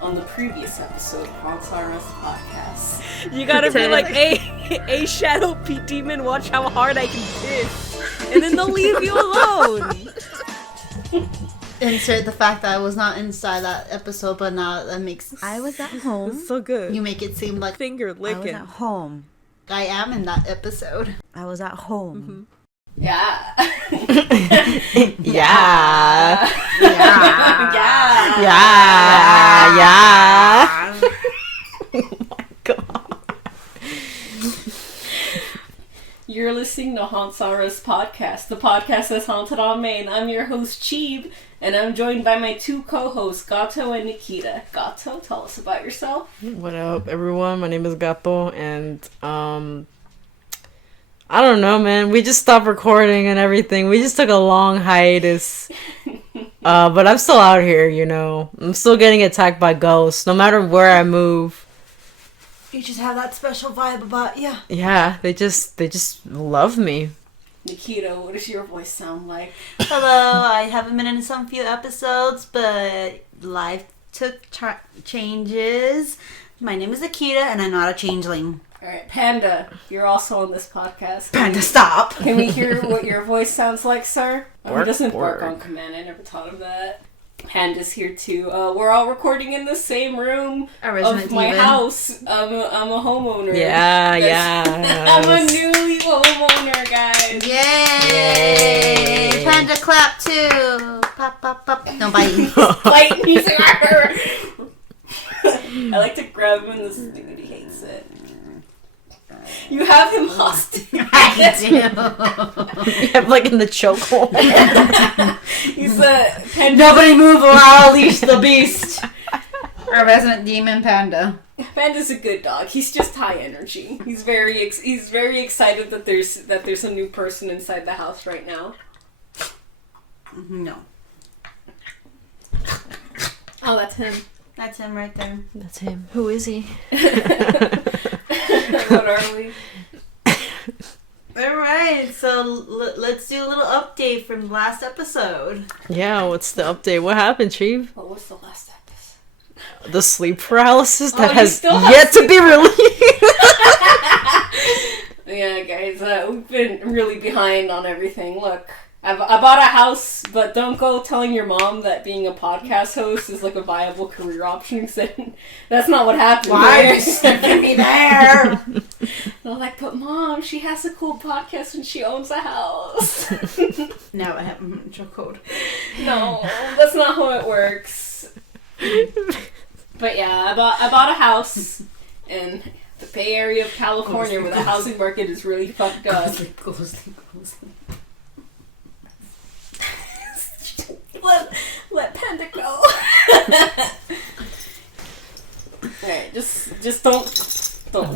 On the previous episode of HauntsRUs podcast. You gotta be like, hey, Shadow Pete Demon, watch how hard I can piss. And then they'll leave you alone. Insert the fact that I was not inside that episode, but now that makes... I was at home. It's so good. You make it seem like Finger licking. I was at home. I am in that episode. I was at home. Yeah. Yeah. Yeah. Yeah. Oh my god. You're listening to HauntsRUs podcast, the podcast that's haunted on Maine. I'm your host, Cheeb, and I'm joined by my two co-hosts, Gato and Nikita. Gato, tell us about yourself. What up, everyone? My name is Gato, and I don't know, man. We just stopped recording and everything. We just took a long hiatus. But I'm still out here, you know. I'm still getting attacked by ghosts, no matter where I move. You just have that special vibe about you. Yeah, they just love me. Nikita, what does your voice sound like? Hello, I haven't been in some few episodes, but life took changes. My name is Akita, and I'm not a changeling. Alright, Panda, you're also on this podcast. Panda, stop! Can we hear what your voice sounds like, sir? He doesn't bark bark. on command. I never taught him that. Panda's here too. We're all recording in the same room of my house. I'm a homeowner. Yeah. I'm a newly homeowner, guys. Yay! Panda clap too! Pop, pop, pop. Don't bite me. Fight me, I like to grab him in the stick and he hates it. You have him hostage. I do. You have like in the chokehold. He's a Panda. Nobody move or I'll unleash the beast. Our resident demon Panda. Panda's a good dog. He's just high energy. He's very excited that there's a new person inside the house right now. No. Oh, that's him. That's him right there. That's him. Who is he? What are we? Alright, so let's do a little update from the last episode. Yeah, what's the update? What happened, Chief? What was the last episode? The sleep paralysis that you has still have yet to be released. Yeah, guys, we've been really behind on everything. Look, I bought a house, but don't go telling your mom that being a podcast host is like a viable career option. That's not what happened. Why are you sticking me there? They're like, but Mom, she has a cool podcast when she owns a house. No, I haven't. Chokehold. No, that's not how it works. But yeah, I bought a house in the Bay Area of California where the housing market is really fucked up. Go sleep. Let Panda go. Alright, just don't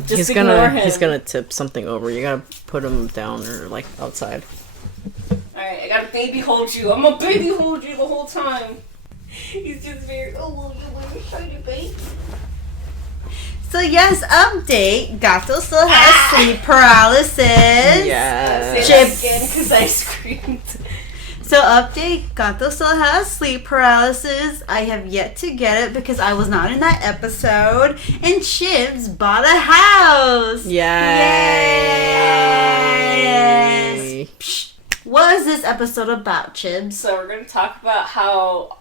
just ignore him. He's gonna tip something over. You gotta put him down or like outside. Alright, I gotta baby hold you. I'm gonna baby hold you the whole time. He's just very let me show you, babe. So yes, update. Gato still has sleep paralysis. Yeah. Say that again because I screamed. So update, Gato still has sleep paralysis. I have yet to get it because I was not in that episode. And Chibs bought a house. Yay. Yes. What is this episode about, Chibs? So we're gonna talk about how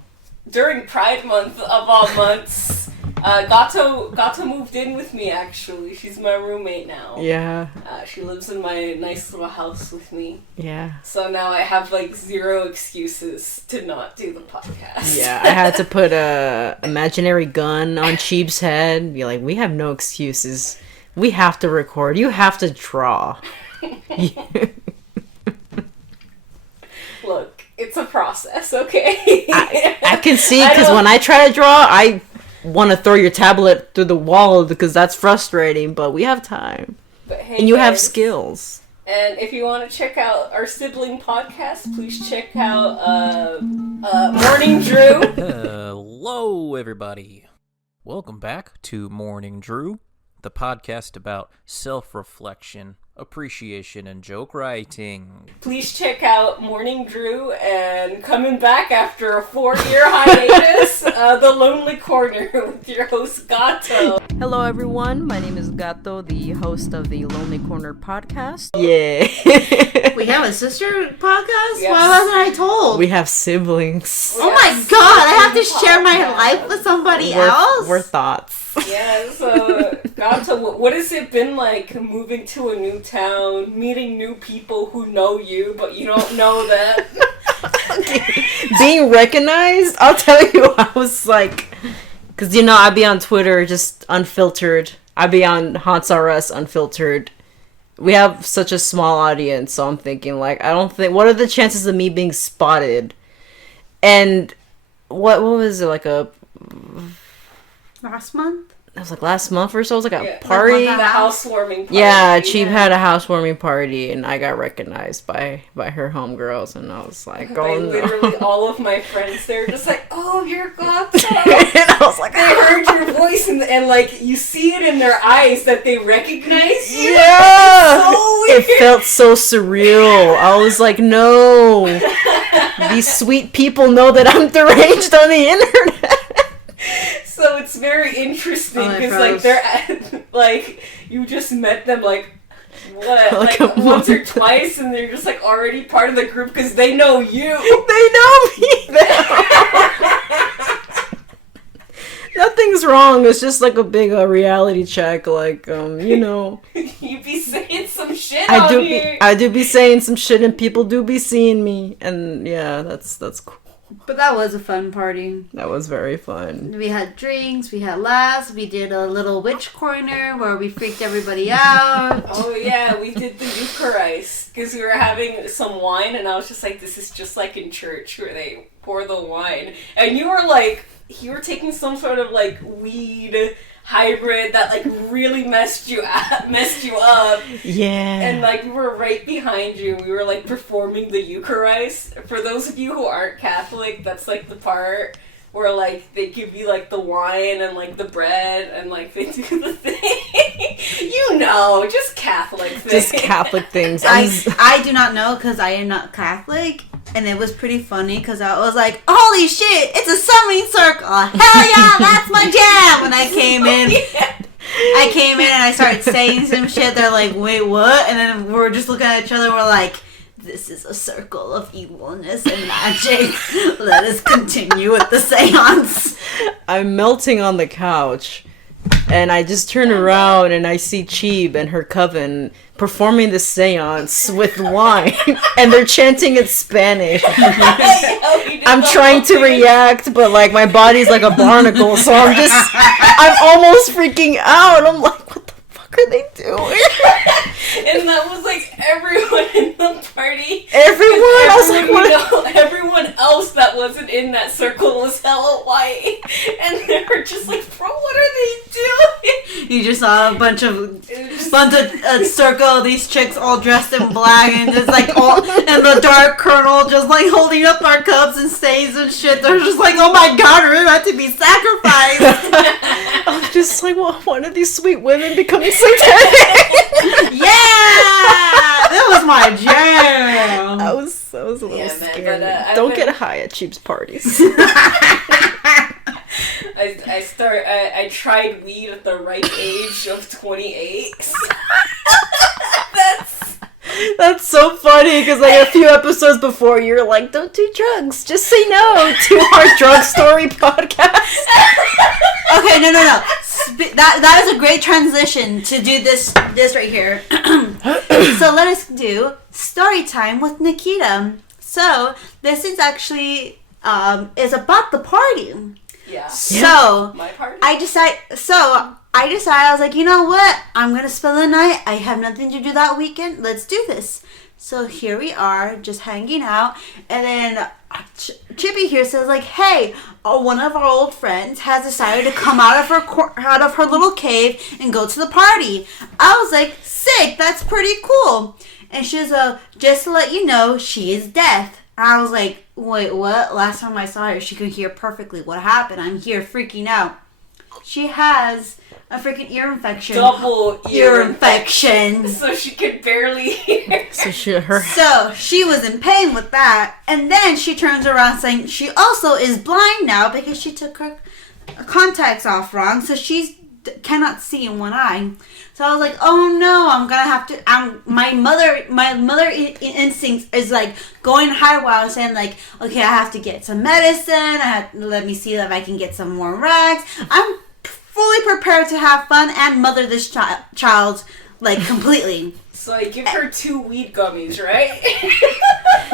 during Pride Month of all months, Gato moved in with me. Actually, she's my roommate now. Yeah. She lives in my nice little house with me. Yeah. So now I have like zero excuses to not do the podcast. Yeah, I had to put a imaginary gun on Cheap's head and be like, we have no excuses. We have to record. You have to draw. Look, it's a process, okay? I can see, because when I try to draw, I want to throw your tablet through the wall because that's frustrating, but we have time. But hey, and you have guys, skills. And if you want to check out our sibling podcast, please check out Morning Drew. Hello, everybody. Welcome back to Morning Drew, the podcast about self-reflection, appreciation, and joke writing. Please check out Morning Drew, and coming back after a 4-year hiatus, the Lonely Corner with your host Gato. Hello, everyone. My name is Gato, the host of the Lonely Corner podcast. Yeah. We have a sister podcast? Yes. Why wasn't I told? We have siblings. Oh my god, I have to share my life with somebody else? We're thoughts. Yeah, so Gato, what has it been like moving to a new town, meeting new people who know you, but you don't know that? Being recognized, I'll tell you, I was like, because I'd be on Twitter just unfiltered. I'd be on HauntsRUs unfiltered. We have such a small audience, so I'm thinking like, what are the chances of me being spotted? And what was it, like Last month? it was like last month or so, it was like a Yeah, party. The housewarming party. Yeah, Cheap had a housewarming party, and I got recognized by her homegirls, and I was like, oh no. Literally all of my friends, they're just like, oh, you're Gato. And I was like, They heard your voice and like you see it in their eyes that they recognize you. yeah! So weird. It felt so surreal. I was like, no. These sweet people know that I'm deranged on the internet. So it's very interesting Oh, because gross. like they're like you just met them like what Like like a once or month. twice and they're just like already part of the group because they know you. They know me. Nothing's wrong. It's just like a big reality check. Like, You be saying some shit I on here. do be saying some shit, and people do be seeing me, and yeah, that's cool. But that was a fun party. That was very fun. We had drinks, we had laughs, we did a little witch corner where we freaked everybody out. Oh yeah, we did the Eucharist because we were having some wine and I was just like, this is just like in church where they pour the wine. And you were taking some sort of like weed hybrid that like really messed you up. Yeah. And like we were right behind you. We were like performing the Eucharist. For those of you who aren't Catholic, that's like the part where like they give you like the wine and like the bread and like they do the thing. Just Catholic things. Just Catholic things. I do not know because I am not Catholic. And it was pretty funny because I was like, holy shit, it's a summoning circle. Hell yeah, that's my jam. When I came in. I came in and I started saying some shit. They're like, wait, what? And then we're just looking at each other. We're like, this is a circle of evilness and magic. Let us continue with the seance. I'm melting on the couch, and I just turn around and I see Cheeb and her coven performing the seance with wine, and they're chanting in Spanish. I'm trying to react, but like my body's like a barnacle, so I'm almost freaking out. I'm like, what the fuck are they doing? And that was like everyone in the party. Everyone, I was like, what? Everyone else that wasn't in that circle was hella white. And they were just like, bro, what are they doing? You just saw a bunch of circle of these chicks all dressed in black and just like all and the dark colonel just like holding up our cups and stains and shit. They're just like, oh my god, we're about to be sacrificed. I was just like, well, one of these sweet women becoming satanic. Yeah, that was my jam. I was a little Yeah, man, scared. but, Don't get high at Cheap's parties. I tried weed at the ripe age of 28. That's so funny because like a few episodes before you're like, don't do drugs, just say no to our drug story podcast. Okay, no. That is a great transition to do this right here. So let us do story time with Nikita. So this is actually is about the party. Yeah. So My party? I decided, I was like, you know what? I'm going to spend the night. I have nothing to do that weekend. Let's do this. So here we are, just hanging out. And then Chippy here says like, hey, one of our old friends has decided to come out of her little cave and go to the party. I was like, sick. That's pretty cool. And she was just to let you know, she is deaf. I was like, wait, what? Last time I saw her, she could hear perfectly. What happened? I'm here freaking out. she has a freaking ear infection. Double ear infection. So she could barely hear. So she was in pain with that, and then she turns around saying she also is blind now because she took her contacts off wrong, so she cannot see in one eye. So I was like, oh no, I'm gonna have to. My mother instinct is like going high while I was saying like, okay, I have to get some medicine. Let me see if I can get some more rags. I'm fully prepared to have fun and mother this child like completely. So I give her 2 weed gummies, right?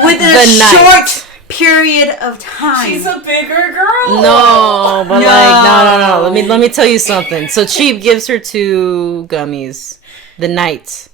Within a short period of time. She's a bigger girl. No, but no. Let me tell you something. So Cheap gives her 2 gummies the night.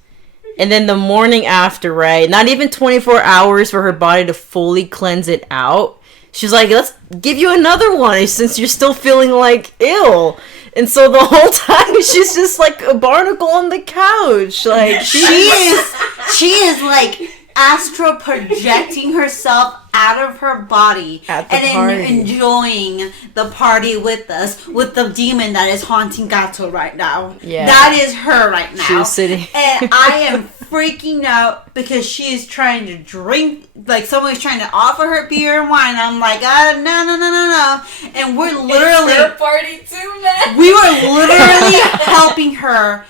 And then the morning after, right? Not even 24 hours for her body to fully cleanse it out. She's like, let's give you another one since you're still feeling like ill. And so the whole time she's just like a barnacle on the couch. Like she is like astral projecting herself out of her body and enjoying the party with us, with the demon that is haunting Gato right now. Yeah. That is her right now. She was sitting. And I am freaking out because she is trying to drink, like someone's trying to offer her beer and wine. I'm like, no. And we're literally... It's her party too, man. We were literally helping her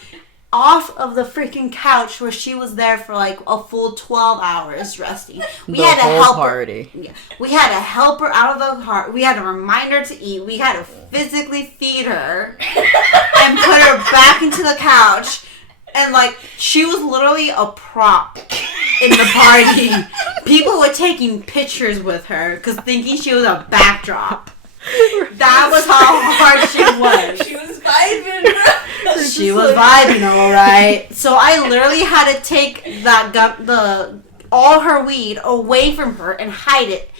off of the freaking couch where she was there for like a full 12 hours resting. We had to help party. her. Yeah, we had to help her out of the heart. We had to remind her to eat. We had to physically feed her and put her back into the couch. And like she was literally a prop in the party. People were taking pictures with her because thinking she was a backdrop. That was how hard she was. She was vibing, bro. She was vibing, all right. So I literally had to take all her weed away from her and hide it.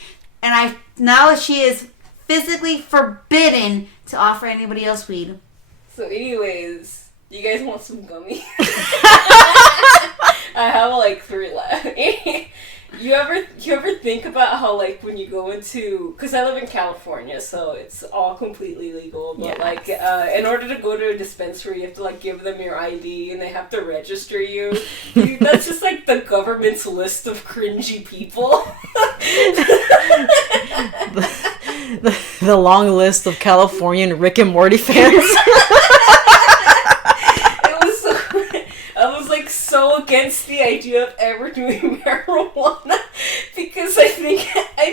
And now she is physically forbidden to offer anybody else weed. So, anyways, you guys want some gummies? I have like 3 left. You ever think about how, like, when you go into... Because I live in California, so it's all completely legal. But, like, in order to go to a dispensary, you have to, like, give them your ID, and they have to register you. That's just, like, the government's list of cringy people. the long list of Californian Rick and Morty fans. So against the idea of ever doing marijuana because I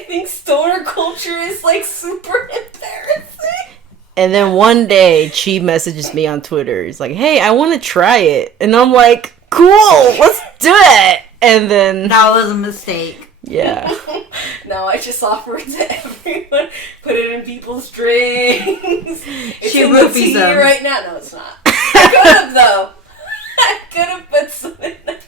think stoner culture is like super embarrassing. And then one day Chi messages me on Twitter. He's like, "Hey, I want to try it." And I'm like, "Cool, let's do it." And then that was a mistake. Yeah. No, I just offer it to everyone. Put it in people's drinks. It's she in the tea right now. No, it's not. I could have though. I could have put some in there.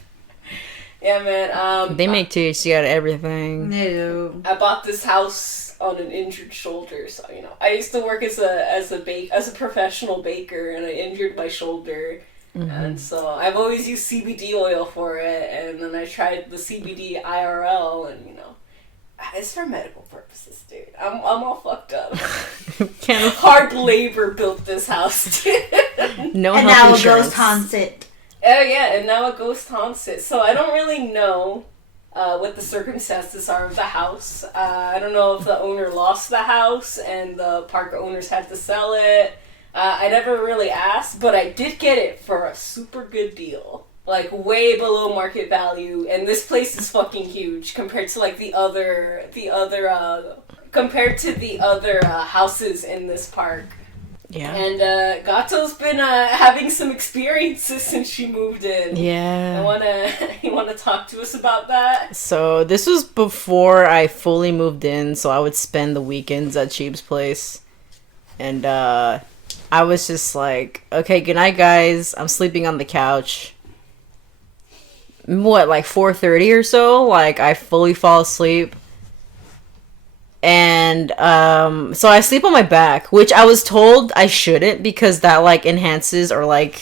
Yeah, man. They make THC out of everything. No. I bought this house on an injured shoulder, so I used to work as a professional baker, and I injured my shoulder, and so I've always used CBD oil for it, and then I tried the CBD IRL, and it's for medical purposes, dude. I'm all fucked up. Hard labor built this house, dude. No, and now a ghost haunts it. Oh yeah, and now a ghost haunts it. So I don't really know what the circumstances are of the house. I don't know if the owner lost the house and the park owners had to sell it. I never really asked, but I did get it for a super good deal. Like way below market value, and this place is fucking huge compared to like the other houses in this park. Yeah. And Gato's been having some experiences since she moved in. Yeah. You wanna talk to us about that? So this was before I fully moved in, so I would spend the weekends at Cheap's place. And I was just like, okay, good night guys. I'm sleeping on the couch. What, like 4:30 or so? Like I fully fall asleep. And so I sleep on my back, which I was told I shouldn't because that like enhances or like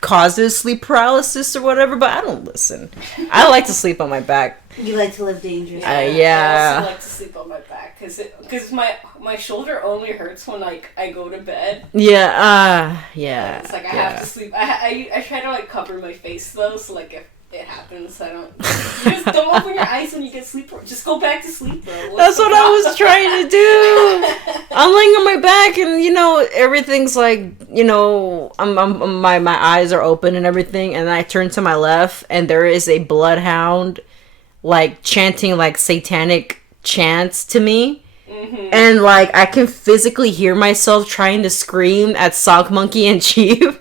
causes sleep paralysis or whatever, but I don't listen. I like to sleep on my back. You like to live dangerous. Yeah. I also like to sleep on my back because my shoulder only hurts when like I go to bed. Yeah. It's like I have to sleep. I try to like cover my face though, so like if it happens, I don't. You just don't open your eyes when you get sleep. Just go back to sleep, bro. That's what I was trying to do. I'm laying on my back, and everything's like, my eyes are open and everything, and I turn to my left, and there is a bloodhound, like chanting like satanic chants to me, and like I can physically hear myself trying to scream at Sock Monkey and Chief.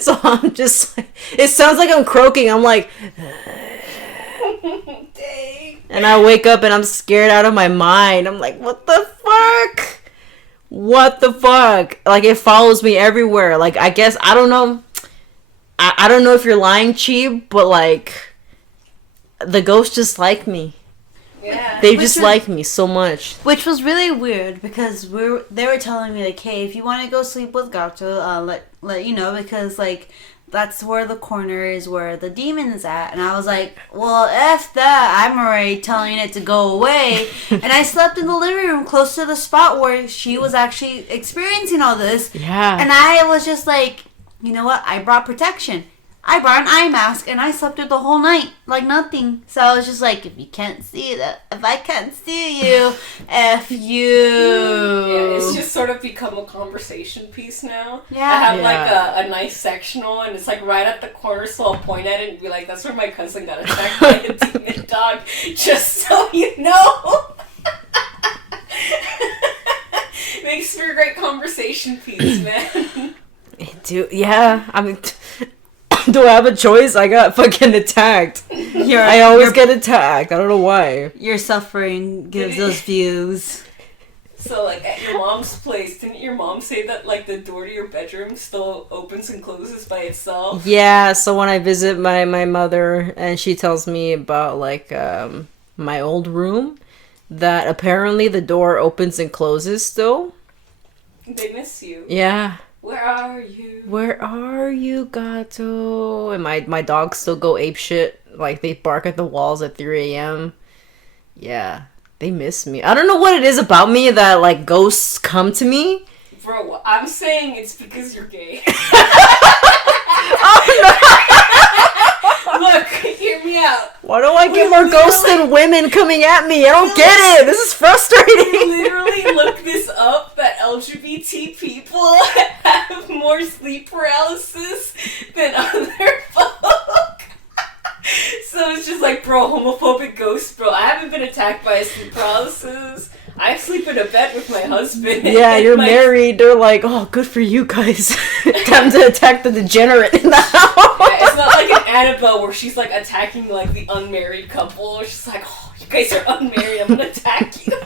So I'm just like, it sounds like I'm croaking. I'm like, Dang. and I wake up and I'm scared out of my mind. I'm like, what the fuck? What the fuck? Like, it follows me everywhere. Like, I guess, I don't know. I don't know if you're lying, Cheap, but like, the ghosts just like me. Yeah. They just like me so much. Which was really weird because they were telling me like, hey, if you want to go sleep with Gato, let you know, because like that's where the corner is where the demon is at. And I was like, well, F that, I'm already telling it to go away. And I slept in the living room close to the spot where she was actually experiencing all this. Yeah. And I was just like, you know what, I brought protection. I brought an eye mask and I slept it the whole night like nothing. So I was just like, if I can't see you, F you. Yeah, it's just sort of become a conversation piece now. Yeah. I have Yeah. like a nice sectional, and it's like right at the corner, so I'll point at it and be like, that's where my cousin got attacked by a demon dog, just so you know. Makes for a great conversation piece, man. Yeah. I mean, do I have a choice? I got fucking attacked. You're, I always get attacked. I don't know why. Your suffering gives us views. So, like, at your mom's place, didn't your mom say that, like, the door to your bedroom still opens and closes by itself? Yeah, so when I visit my mother and she tells me about, like, my old room, that apparently the door opens and closes still. They miss you. Yeah. Where are you? Where are you, Gato? And my dogs still go apeshit. Like, they bark at the walls at 3 a.m. Yeah, they miss me. I don't know what it is about me that, like, ghosts come to me. Bro, I'm saying it's because you're gay. Look, hear me out. Why do I get more ghosts than women coming at me? I don't get it. This is frustrating. Literally look this up, that LGBT people have more sleep paralysis than other folk. So it's just like, bro, homophobic ghosts, bro. I haven't been attacked by a sleep paralysis. I sleep in a bed with my husband. Yeah, you're married. They're like, oh, good for you guys. Time to attack the degenerate in the house. Yeah, it's not like an Annabelle where she's like attacking like the unmarried couple. She's like, oh, you guys are unmarried, I'm gonna attack you.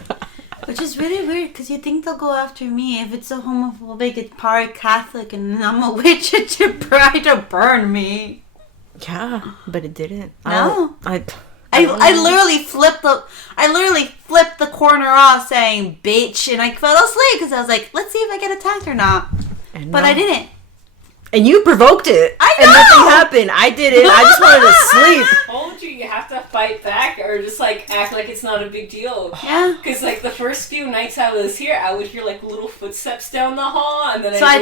Which is really weird because you think they'll go after me. If it's so homophobic, it's probably Catholic and I'm a witch and to try to burn me. Yeah, but it didn't. No. I literally flipped the corner off saying bitch, and I fell asleep because I was like, let's see if I get attacked or not. But I didn't. And you provoked it. I And know! nothing happened. I didn't. I just wanted to sleep. I told you have to fight back or just like act like it's not a big deal. Yeah. Because like the first few nights I was here, I would hear like little footsteps down the hall, and then So I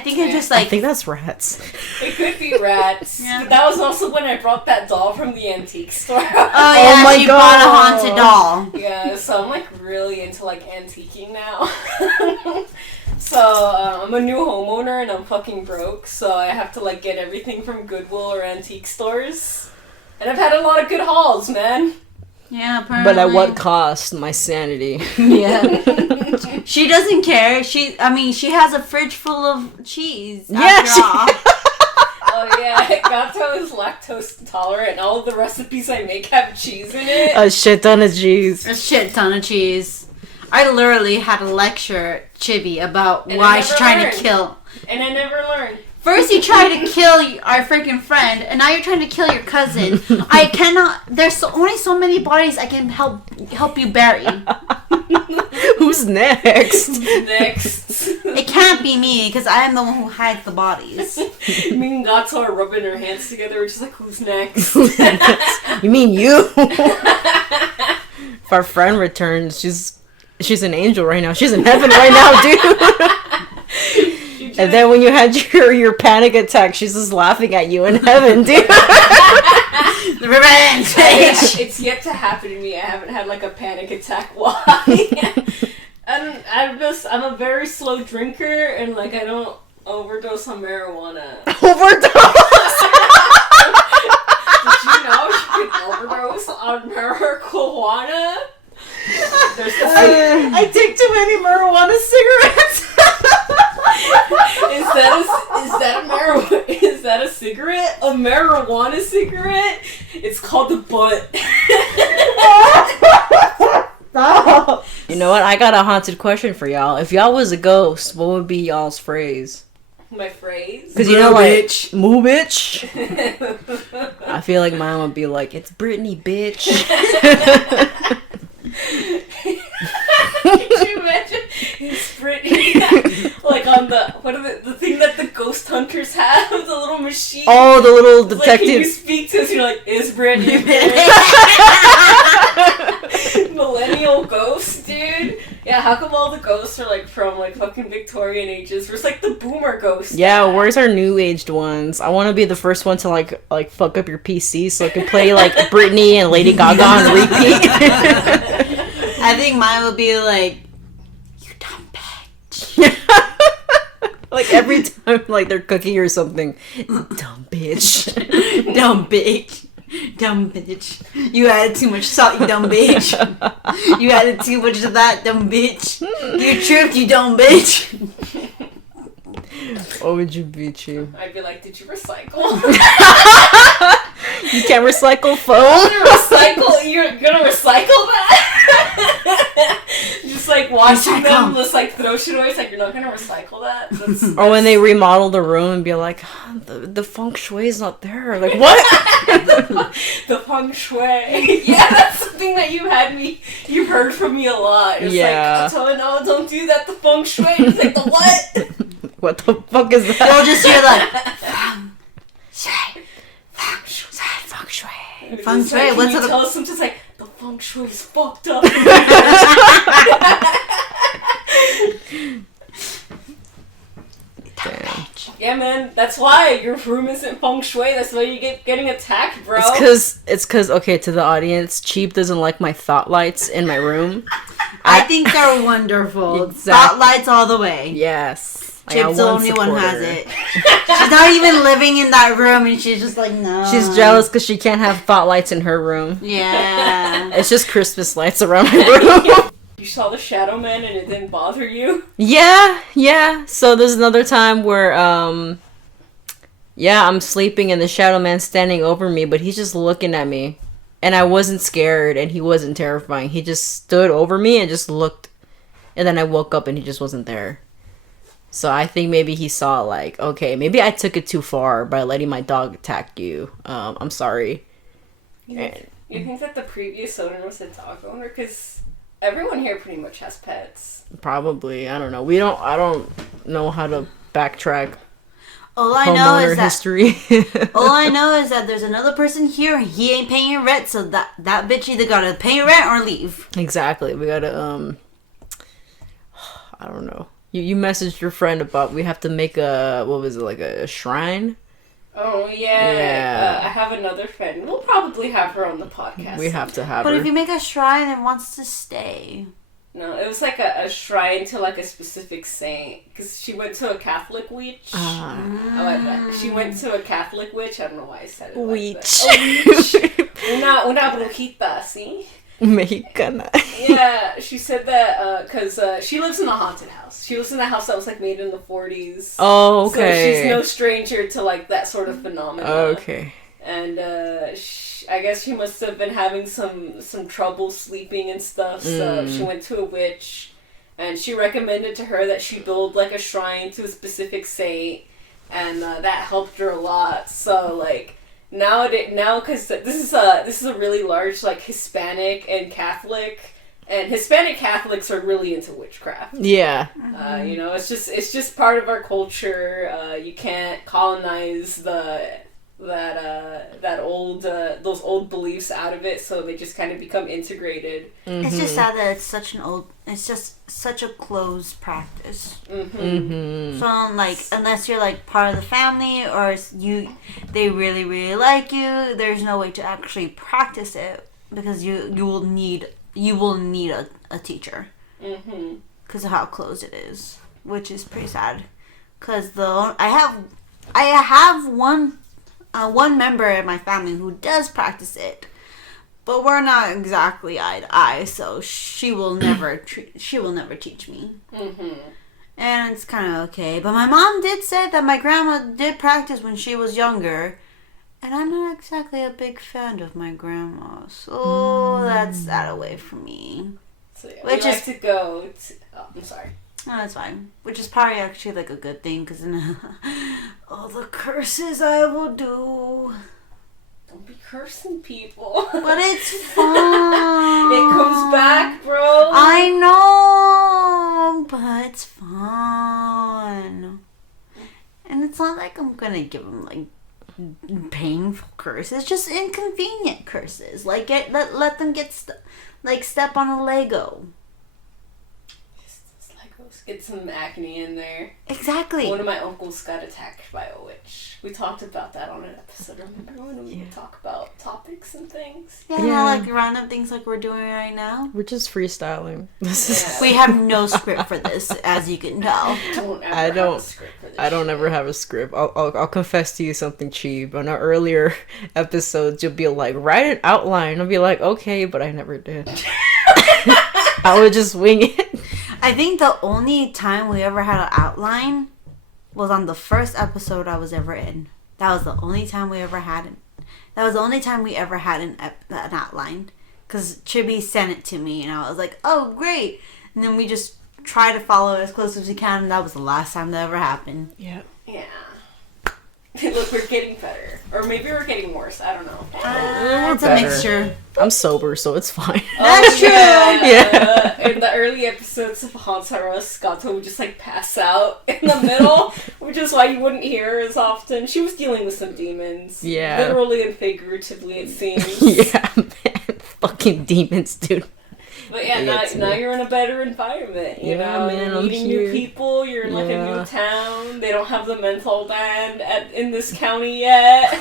think it just I like think that's rats. it could be rats. Yeah. But that was also when I brought that doll from the antique store. oh yeah, my she God. bought a haunted doll. Yeah, so I'm like really into like antiquing now. So I'm a new homeowner and I'm fucking broke, so I have to like get everything from Goodwill or antique stores. And I've had a lot of good hauls, man. Yeah, apparently. But at what cost? My sanity. Yeah. She doesn't care. She has a fridge full of cheese. Yeah, After all. Oh yeah, Gato is lactose intolerant and all of the recipes I make have cheese in it. A shit ton of cheese. A shit ton of cheese. I literally had a lecture, Chibi, about And why I she's never trying learned. to kill. And I never learned. First you tried to kill our freaking friend, and now you're trying to kill your cousin. I cannot. There's only so many bodies I can help you bury. Who Who's next? Next. It can't be me because I am the one who hides the bodies. Me and Gato are rubbing our hands together. We're just like, who's next? You mean you? If our friend returns, she's an angel right now. She's in heaven right now, dude. And then when you had your panic attack, she's just laughing at you in heaven, dude. The revenge. It's yet to happen to me. I haven't had like a panic attack. Why? I'm a very slow drinker, and like I don't overdose on marijuana. Overdose. Did you know you can overdose on marijuana? I take too many marijuana cigarettes. Is that a cigarette? A marijuana cigarette? It's called the butt. Stop. You know what? I got a haunted question for y'all. If y'all was a ghost, what would be y'all's phrase? My phrase? Because you know, like, moo bitch. I feel like mine would be like, it's Brittany, bitch. Could you imagine? It's Brittany. Like on the thing that the ghost hunters have, the little machine. Oh, the little It's detective. Like, can you speak to us? You're like, is Brittany millennial ghost, dude? Yeah, how come all the ghosts are like from like fucking Victorian ages? Where's like the boomer ghost? Yeah, where's our new aged ones? I want to be the first one to like fuck up your PC so I can play like Britney and Lady Gaga on repeat. I think mine would be like, you dumb bitch. Like every time like they're cooking or something, dumb bitch. Dumb bitch. Dumb bitch. You added too much salt, you dumb bitch. You added too much of that, dumb bitch. You tripped, you dumb bitch. What would you be, Chew? I'd be like, did you recycle? You can't recycle phone? You're gonna recycle that? Just like watching them just like throw shit away. It's like, you're not gonna recycle that? Or when they remodel the room and be like, the feng shui is not there. Like, what? The feng shui. Yeah, that's something that you've heard from me a lot. It's Yeah. like, no, don't do that, the feng shui. It's like, the what? What the fuck is that? You'll just hear like, feng shui, feng shui, feng shui. Feng It's shui, like, what's can you it? tell us something? It's like, the feng shui is fucked up. Damn. Yeah, man, that's why your room isn't feng shui. That's why you getting attacked, bro. It's cause okay, to the audience, Cheap doesn't like my thought lights in my room. I think they're wonderful. Exactly. Spotlights all the way. Yes. I Chip's got the only one who has supporter. it. She's not even living in that room, and she's just like, no. She's jealous because she can't have thought lights in her room. Yeah. It's just Christmas lights around my room. You saw the Shadow Man and it didn't bother you? Yeah. So there's another time where, I'm sleeping and the Shadow Man's standing over me, but he's just looking at me. And I wasn't scared and he wasn't terrifying. He just stood over me and just looked. And then I woke up and he just wasn't there. So I think maybe he saw, like, okay, maybe I took it too far by letting my dog attack you. I'm sorry. You think that the previous owner was a dog owner? Because everyone here pretty much has pets. Probably. I don't know. I don't know how to backtrack All I know homeowner is that history. all I know is that there's another person here. He ain't paying your rent, so that bitch either gotta pay your rent or leave. Exactly. We gotta I don't know. You messaged your friend about we have to make a shrine? Oh, yeah. Yeah. I have another friend. We'll probably have her on the podcast. We have to have But her. if you make a shrine, it wants to stay. No, it was like a shrine to like a specific saint. Because she went to a Catholic witch. She went to a Catholic witch. I don't know why I said it Witch. like that. A witch. Una brujita, see? Mexicana. Yeah, she said that because she lives in a haunted house. She lives in a house that was like made in the 40s. Oh, So okay. she's no stranger to like that sort of phenomenon. Okay. And I guess she must have been having some trouble sleeping and stuff. So she went to a witch, and she recommended to her that she build like a shrine to a specific saint, and that helped her a lot. So like now because this is a really large like Hispanic and Catholic And Hispanic Catholics are really into witchcraft. Yeah. You know, it's just part of our culture. You can't colonize those old beliefs out of it, so they just kind of become integrated. It's just sad that it's just such a closed practice. So like, unless you're like part of the family or they really really like you, there's no way to actually practice it because you will need a teacher because of how closed it is, which is pretty sad. Because I have one member in my family who does practice it, but we're not exactly eye to eye, so she will never teach me. And it's kind of okay. But my mom did say that my grandma did practice when she was younger, and I'm not exactly a big fan of my grandma, so that's that away from me. So yeah, Which we like is- to go. I'm sorry. No, that's fine. Which is probably actually like a good thing, because all the curses I will do. Don't be cursing people. But it's fun. It comes back, bro. I know, but it's fun. And it's not like I'm gonna give them like painful curses, just inconvenient curses. Like let them get step on a Lego. Get some acne in there. Exactly. One of my uncles got attacked by a witch. We talked about that on an episode. Remember when we would talk about topics and things? Yeah, like random things like we're doing right now. We're just freestyling. Yeah. We have no script for this, as you can tell. I Have a script for this I don't shit. ever have a script. I'll confess to you something cheap. On our earlier episodes, you'll be like, write an outline. I'll be like, okay, but I never did. I would just wing it. I think the only time we ever had an outline was on the first episode I was ever in. That was the only time we ever had it. That was the only time we ever had an outline. Because Chibi sent it to me and I was like, oh, great. And then we just try to follow it as close as we can, and that was the last time that ever happened. Yeah. Yeah. Look, we're getting better. Or maybe we're getting worse. I don't know. It's a better. mixture. I'm sober, so it's fine. That's true. Yeah. In the early episodes of HauntsRUs, Gato would just like pass out in the middle, which is why you wouldn't hear her as often. She was dealing with some demons. Yeah. Literally and figuratively, it seems. Yeah, man. Fucking demons, dude. But yeah, now you're in a better environment. You Yeah, know, man, you're I'm meeting here. new people. You're in like a Yeah. new town. They don't have the mental ban in this county yet.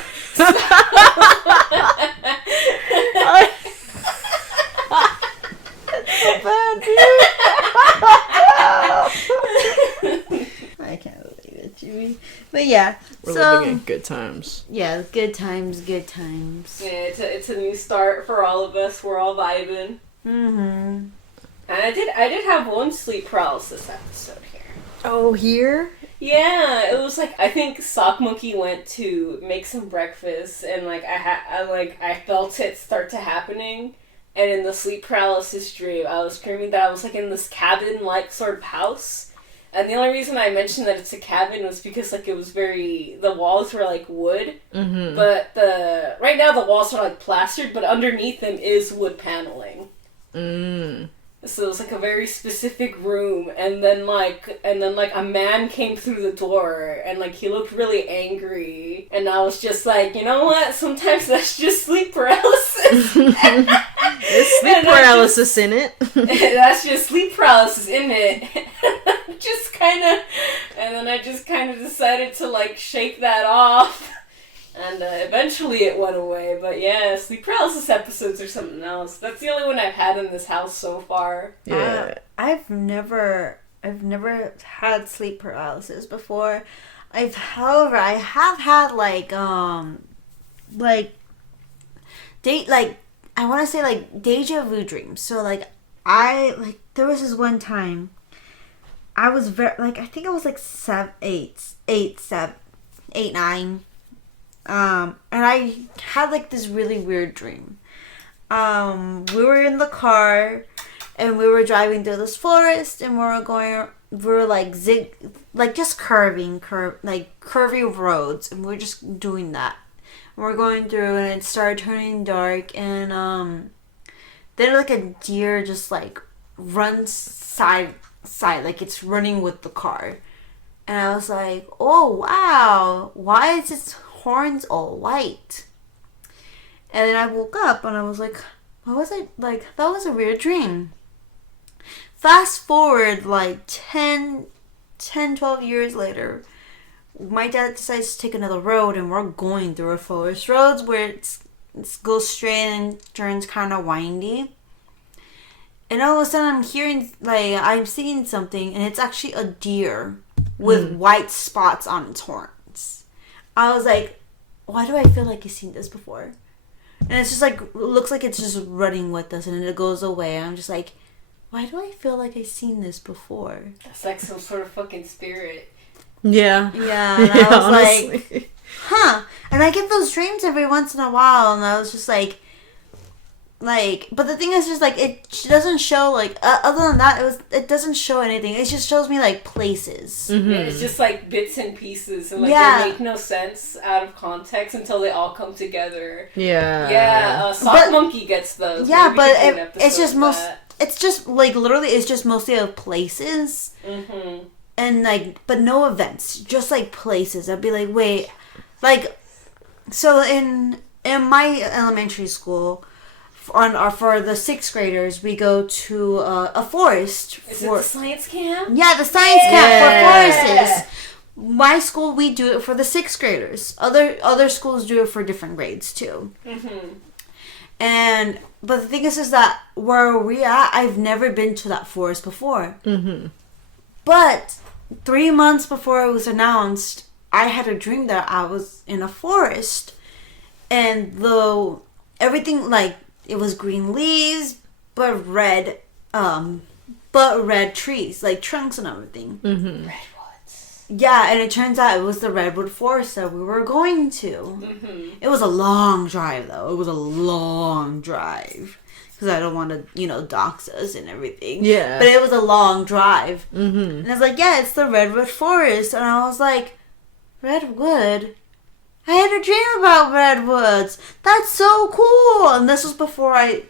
I can't believe it, Jimmy. But yeah, We're so living in good times. yeah, good times, good times. Yeah, it's a new start for all of us. We're all vibing. Mm-hmm. And I did have one sleep paralysis episode here. Oh, here? Yeah, it was like I think Sock Monkey went to make some breakfast, and like I felt it start to happening, and in the sleep paralysis dream, I was dreaming that I was like in this cabin-like sort of house. And the only reason I mentioned that it's a cabin was because like it was the walls were like wood, but right now the walls are like plastered, but underneath them is wood paneling. So it was like a very specific room, and then like a man came through the door, and like he looked really angry, and I was just like, you know what? Sometimes that's just sleep paralysis. There's sleep paralysis in it. That's just sleep paralysis, isn't it? And then I just kind of decided to like shake that off. And eventually it went away, but yeah, sleep paralysis episodes are something else. That's the only one I've had in this house so far. Yeah. I've never had sleep paralysis before. However, I have had I want to say like deja vu dreams. So like there was this one time I was I think I was like 9. And I had like this really weird dream. We were in the car and we were driving through this forest, and we were like just curvy roads, and we were just doing that. And we're going through, and it started turning dark, and then like a deer just like runs side like it's running with the car. And I was like, oh wow, why is its horns all white? And then I woke up and I was like, what was it? Like, that was a weird dream. Fast forward like 10, 12 years later, my dad decides to take another road and we're going through a forest roads where it goes straight and turns kind of windy. And all of a sudden I'm seeing something and it's actually a deer with white spots on its horns. I was like, why do I feel like I've seen this before? And it's just like, looks like it's just running with us and then it goes away. I'm just like, why do I feel like I've seen this before? That's like some sort of fucking spirit. Yeah. Yeah, and I was like, huh. And I get those dreams every once in a while and I was just like, but the thing is just like, it doesn't show like, other than that, it doesn't show anything. It just shows me like places. Mm-hmm. Yeah, it's just like bits and pieces and like they make no sense out of context until they all come together. Yeah. Yeah, Sock Monkey gets those. Yeah, Maybe but we can do an it's just episode of that. it's just like literally it's just mostly of places. Mm-hmm. And like, but no events, just like places. I'd be like, wait, like, so in my elementary school, for the 6th graders, we go to a forest. Is it the science camp? Yeah, the science camp for forests. My school, we do it for the 6th graders. Other schools do it for different grades too. Mm-hmm. But the thing is that where we at, I've never been to that forest before. Mm-hmm. But 3 months before it was announced, I had a dream that I was in a forest, and everything like it was green leaves, but red trees, like trunks and everything. Mm-hmm. Redwoods. Yeah, and it turns out it was the redwood forest that we were going to. Mm-hmm. It was a long drive, though. It was a long drive. Because I don't want to, dox us and everything. Yeah. But it was a long drive. Mm-hmm. And I was like, yeah, it's the redwood forest. And I was like, redwood? I had a dream about redwoods. That's so cool. And this was before I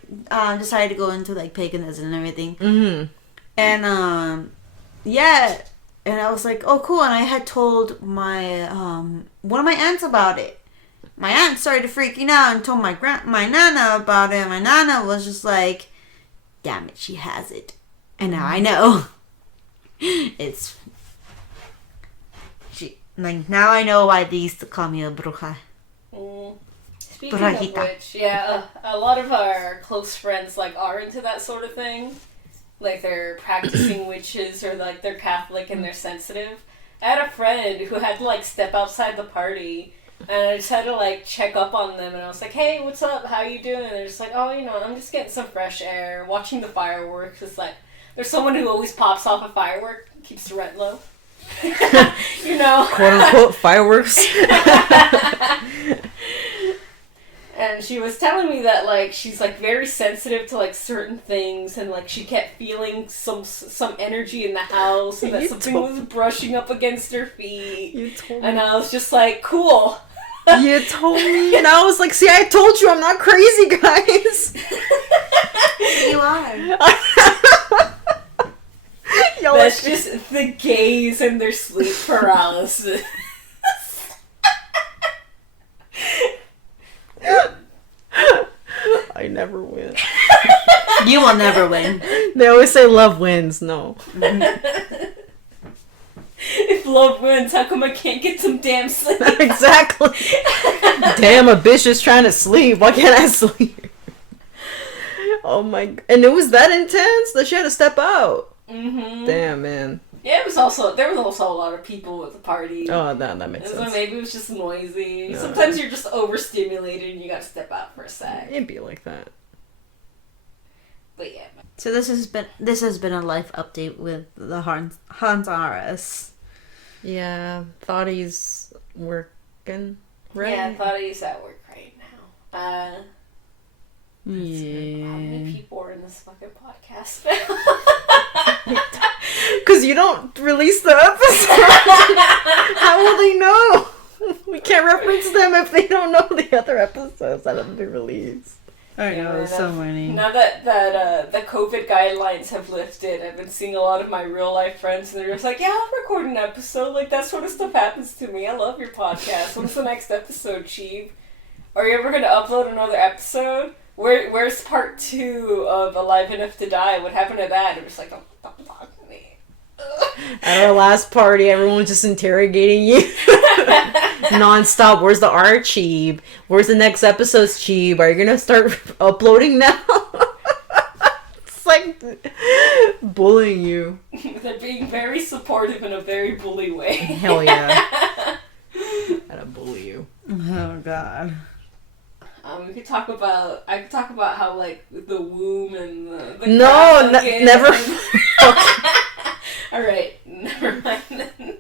decided to go into, like, paganism and everything. Mm-hmm. And, yeah. And I was like, oh, cool. And I had told my, one of my aunts about it. My aunt started freaking out and told my nana about it. My nana was just like, damn it, she has it. And now I know. Now I know why they used to call me a bruja. Speaking of which, yeah, a lot of our close friends, like, are into that sort of thing. Like, they're practicing witches or, like, they're Catholic and they're sensitive. I had a friend who had to, like, step outside the party. And I just had to, like, check up on them. And I was like, hey, what's up? How you doing? And they're just like, oh, I'm just getting some fresh air, watching the fireworks. It's like, there's someone who always pops off a firework, keeps the rent low. Quote unquote fireworks. And she was telling me that, like, she's, like, very sensitive to, like, certain things. And, like, she kept feeling some energy in the house. And that something was brushing up against her feet. You told me. And I was just like, cool. You told me, and I was like, see, I told you I'm not crazy, guys. You are. That's just the gaze and their sleep paralysis. I never win. You will never win. They always say love wins. No. If love wins, how come I can't get some damn sleep? Exactly. Damn, a bitch is trying to sleep. Why can't I sleep? Oh my... And it was that intense that she had to step out. Mm-hmm. Damn, man. Yeah, there was also a lot of people at the party. Oh, that makes so sense. maybe it was just noisy. No. Sometimes you're just overstimulated and you gotta step out for a sec. It'd be like that. But yeah. So this has been a life update with the HauntsRUs. Yeah, thought he's working, right? Yeah, I thought he's at work right now. Yeah. How many people are in this fucking podcast? Because you don't release the episode. How will they know? We can't reference them if they don't know the other episodes that have been released. I know, Yeah, so many. Now that the COVID guidelines have lifted, I've been seeing a lot of my real life friends, and they're just like, "Yeah, I'll record an episode." Like that sort of stuff happens to me. I love your podcast. When's the next episode, Cheeb? Are you ever gonna upload another episode? Where's part 2 of Alive Enough to Die? What happened to that? It was like, don't talk to me. At our last party, everyone was just interrogating you non-stop. Where's the art, Cheeb? Where's the next episode's Cheeb? Are you gonna start uploading now? It's like bullying you. They're being very supportive in a very bully way. Hell yeah. Gotta bully you. Oh god. I could talk about how like the womb and the No, never. All right, never mind then.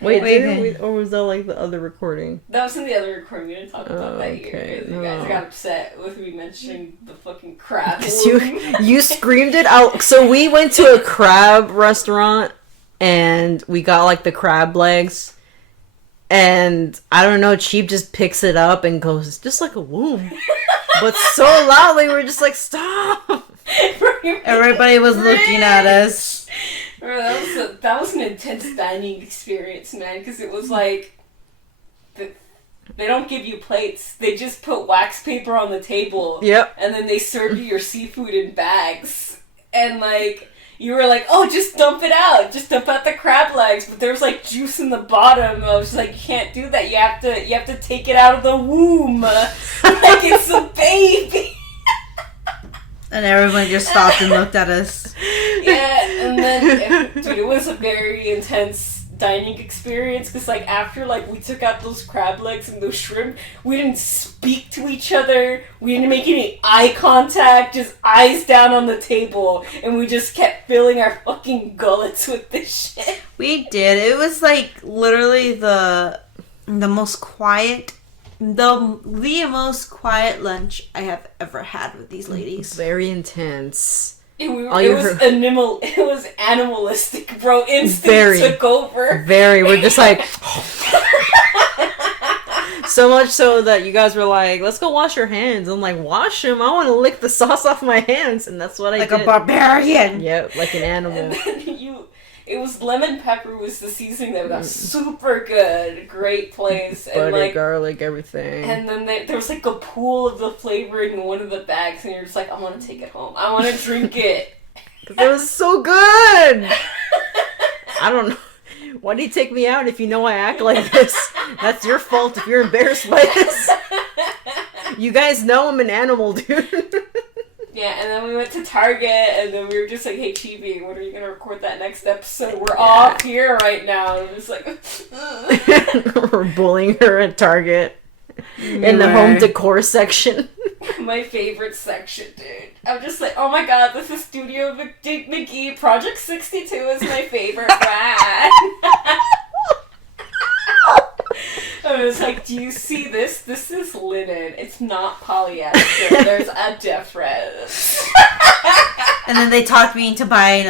Wait, Wait. or was that like the other recording? That was in the other recording. We didn't talk about that here. Okay, You guys no. got upset with me mentioning the fucking crab. Because womb. you screamed it out. So we went to a crab restaurant and we got like the crab legs. And I don't know, Cheap just picks it up and goes, "It's just like a womb." But so loudly, we're just like, "Stop!" Everybody was looking at us. That was an intense dining experience, man. Because it was like they don't give you plates; they just put wax paper on the table. Yep. And then they serve you your seafood in bags, and like. You were like, "Oh, just dump it out. Just dump out the crab legs." But there was like juice in the bottom. I was like, "You can't do that. You have to take it out of the womb, like it's a baby." And everyone just stopped and looked at us. Yeah, and then dude, it was a very intense dining experience because like after like we took out those crab legs and those shrimp, we didn't speak to each other. We didn't make any eye contact. Just eyes down on the table, and we just kept filling our fucking gullets with this shit. We did. It was like literally the most quiet, the most quiet lunch I have ever had with these ladies. Very intense. It was animalistic, bro. Instinct Very. took over. Very. We're just like... So much so that you guys were like, "Let's go wash your hands." I'm like, "Wash them? I want to lick the sauce off my hands." And that's what I Like did. a barbarian. Yep, like an animal. And then it was lemon pepper was the seasoning that got super good, great place, Butter, and like garlic, everything. and then there was like a pool of the flavoring in one of the bags, and you're just like, "I want to take it home. I want to drink it." It was so good! I don't know. Why do you take me out if you know I act like this? That's your fault if you're embarrassed by this. You guys know I'm an animal, dude. Yeah, and then we went to Target, and then we were just like, "Hey, Chibi, when are you gonna record that next episode? We're all here right now." And it was like, We're bullying her at Target. In the home decor section. my favorite section, dude. I'm just like, "Oh my god, this is Studio McGee. Project 62 is my favorite brand." I was like, "Do you see this? This is linen. It's not polyester. There's a difference." And then they talked me into buying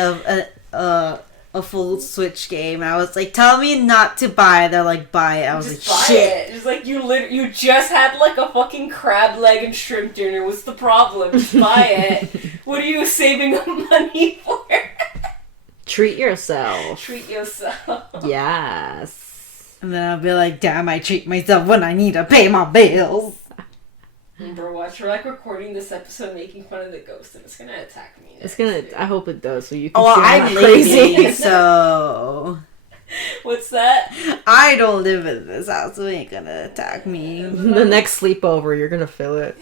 a full Switch game. And I was like, "Tell me not to buy." They're like, "Buy it." I was Just like, buy "Shit." it. It's like you just had like a fucking crab leg and shrimp dinner. What's the problem? Just buy it. What are you saving up money for? Treat yourself. Treat yourself. Yes. And then I'll be like, "Damn, I treat myself when I need to pay my bills." Bro, watch, we're like recording this episode making fun of the ghost, and it's gonna attack me. It's gonna. I hope it does, so you can. Oh, see I'm I'm lazy, crazy. so What's that? I don't live in this house, so it ain't gonna attack me. The next sleepover, you're gonna feel it.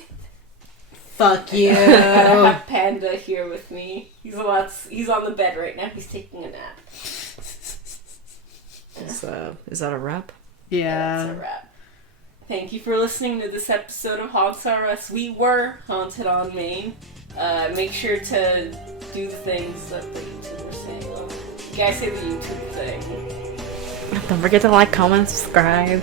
Fuck you. I have Panda here with me. He's on the bed right now. He's taking a nap. Is that a wrap? That's a Yeah. wrap. Thank you for listening to this episode of HauntsRUs. We were haunted on Maine. Make sure to do the things that the YouTube was saying. Well, you guys say the YouTube thing. Don't forget to like, comment, subscribe.